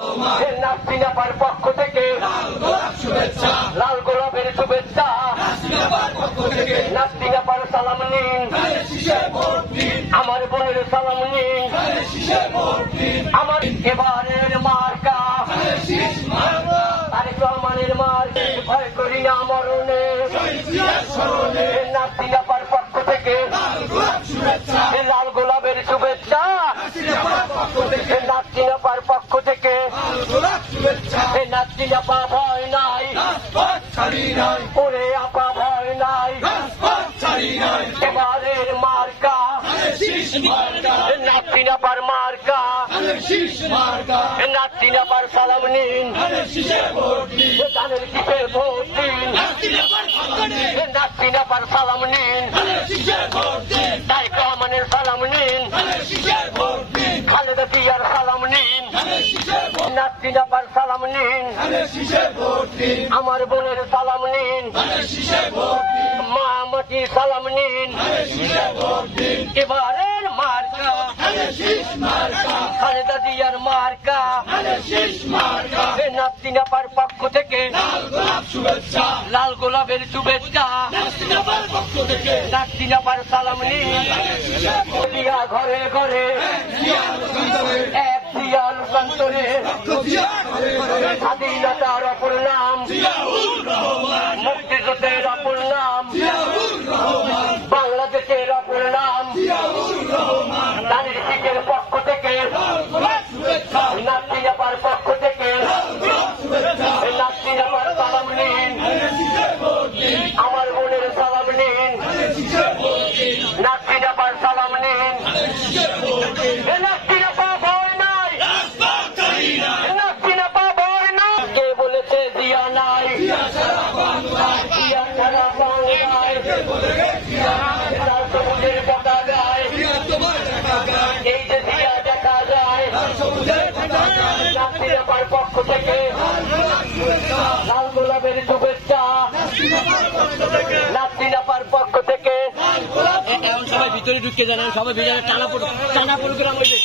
নাসিনাপার পক্ষ থেকে লাল গোলাপের শুভেচ্ছা, নাসিনাপার সালাম নিন, আমার বোনের সালাম নিন, আমার এবারের মার্কা তারেক রহমানের মার্কা, ভয় করি না মরণে। নাসিনাপার পক্ষ থেকে লাল গোলাপের শুভেচ্ছা, নাসিনাপার পক্ষ থেকে নাসিনাপা ভয় নাই, ওরে আপা ভয় নাই, এবারের মার্কা নাসিনাপার মার্কা, নাসিনাপার সালাম নিন, ধানের কিসের ভোট দিন, নাসিনাপার সালাম নিন, তারেক রহমানের সালাম নিন, খালেদা জিয়ার সালাম নিন, নাসিনাপার সালাম নিন, আমার বোনের সালাম নিন, মা মাটির সালাম নিন, এবারের মার্কা খালেদা জিয়ার মার্কা, নাসিনাপার পক্ষ থেকে লাল গোলাপের শুভেচ্ছা, নাসিনাপার সালাম নিন, ঘরে ঘরে এক জিয়া লোকান্তরে, স্বাধীনতার অপর নাম, মুক্তিযুদ্ধের অপর নাম, বাংলাদেশের অপর নাম, ধানের শীষের পক্ষ থেকে নাসিনাপার পক্ষ থেকে নাসিনাপার সালাম নিন, আমার বোনের সালাম নিন, নাসিনাপার সালাম নিন, নাসিনাপা ভয় নাই, নাসিনাপা ভয় নাই, কে বলেছে জিয়া নাই, জিয়া ছাড়া বাংলায় লাল সবুজের পতাকায় এই যে জিয়া দেখা যায়, নাসিনাপার পক্ষ থেকে লাল গোলাপের শুভেচ্ছা, নাসিনাপার পক্ষ থেকে এখন সবাই ভিতরে ঢুকতে জানেন, সবাই ভিতরে টানা প্রোগ্রাম হইলে